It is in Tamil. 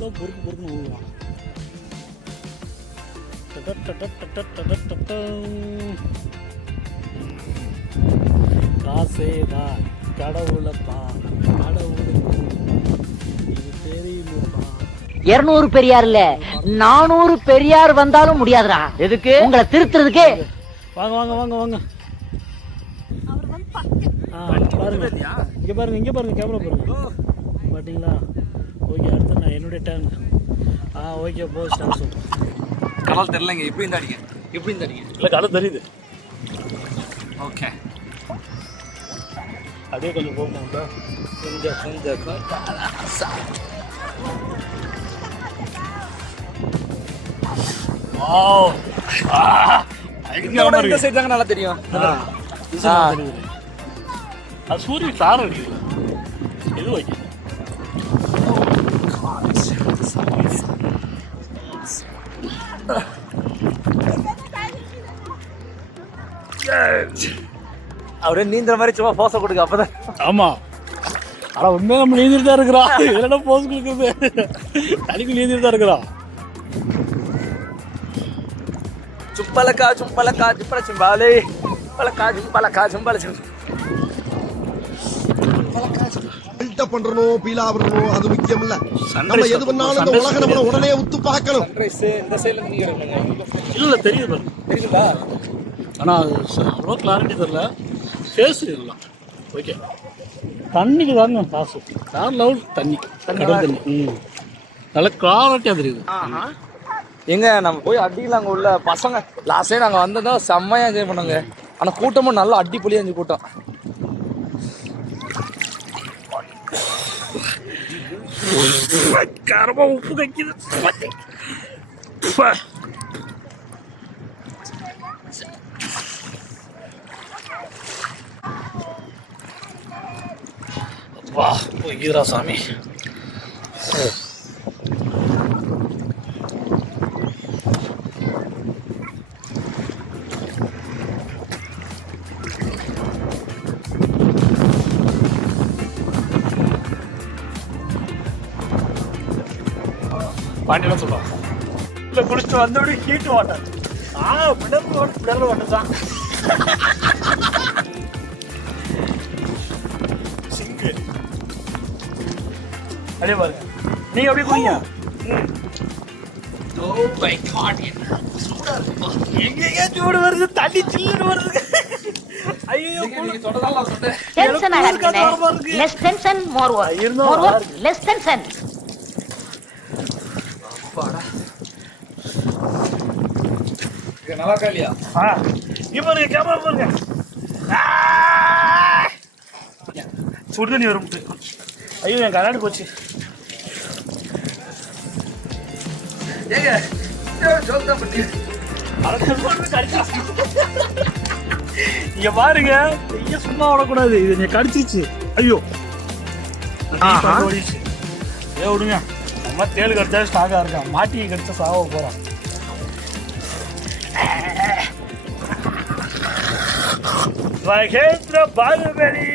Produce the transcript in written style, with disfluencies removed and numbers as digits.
ஃபுல்லாக பொறுக்குன்னு விழுவான். காசே தான் கடவுளைப்பா, கடவுளுக்கு இது தெரியுமாப்பா. 200 பெரியார் இல்ல 400 பெரியார் வந்தாலும் முடியாதுடா. எதுக்கு? உங்களை திருத்துறதுக்கே. வாங்க வாங்க வாங்க வாங்க. பாருங்க, இங்கே பாருங்க, இங்கே பாருங்க, கேமரா பாருங்க. பார்த்தீங்களா? ஓகே, அடுத்து நான் என்னுடைய டேர்ன். Okay, Bose dance. கடல் தெரியலங்க. இப்படி இந்த அடிங்க, இப்படி இந்த அடிங்க. இல்லை, கடல் தெரியுது. ஓகே, அப்படியே கொஞ்சம் போகணும்ல. கொஞ்சம் கொஞ்சம் இந்த சைடு தாங்க நல்லா தெரியும். அது சூரியன் சாரம் அடிக்குது. எது வைக்க அப்படியே நீந்துற மாதிரி சும்மா போச கொடுக்க அப்பதான். ஆமா, ஆனா உண்மையா நம்ம நீந்திட்டு தான் இருக்கிறோம். என்னடா போஸ் கொடுக்குறது, தனிக்கு நீந்திட்டு தான் இருக்கிறோம். சும்பலக்கா சும்பலக்கா சும்பல சும்பாலே பலக்கா சும்பலக்கா சும்பல சும்பல பில்டப் பண்றணும், பீலா பண்ணணும், அது முக்கியம் இல்ல. நம்ம எது பண்ணாலும் இந்த உலக நம்ம உடனே உத்து பார்க்கணும். சன்ரைஸ் இந்த சைடுல நீங்க இருக்கீங்க. இல்ல தெரியுது பாருங்க, தெரியுதா? ஆனா அவ்வளோ கிளாரிட்டி தெரியல, ஃபேஸ் இல்லை. ஓகே, தண்ணிக்கு தாங்க காசு. வேற லெவல் தண்ணி, கடல் தண்ணி. நல்லா கிளாரிட்டியாக தெரியுது. எங்க நம்ம போய் அடிக்கலாம். அங்கே உள்ள பசங்க லாஸ்ட் டைம் நாங்கள் வந்ததா செம்மையாக என்ஜாய் பண்ணாங்க. ஆனால் கூட்டமும் நல்லா அடிப்பொலியாக இருந்துச்சு கூட்டம். காரமா உப்பு கைக்குது. வா போய்கிறா சாமி. பாண்டியெல்லாம் சொல்லுவாங்க, இல்லை குளிச்சுட்டு வந்தபடி ஹீட்டு வாட்டர். பிடர் வாட்டர் தான் சிங்கு. அப்படியே பாருங்க, நீங்க அப்படியே குடிங்க. எங்க சூடு வருது, தண்ணி சில்லுன்னு வருது. ஐயோ, டென்ஷன் ஆகாதீங்க. Less tension more work. More work less tension. நல்லா இல்லையா? இங்க பாருங்க, கேமரா பாருங்க. சுடு தண்ணி வரும். ஐயோ, என் கண்ணாடி போச்சு. இங்க பாருங்க, ஐயா சும்மா விடக்கூடாது. இது நீ கடிச்சிச்சு. ஐயோ, விடுங்க. நம்ம தேள் கடிச்சா ஸ்டாகா இருக்கான், மாட்டியை கடிச்சா சாவ போறான். மகேந்திர பாகுபலி.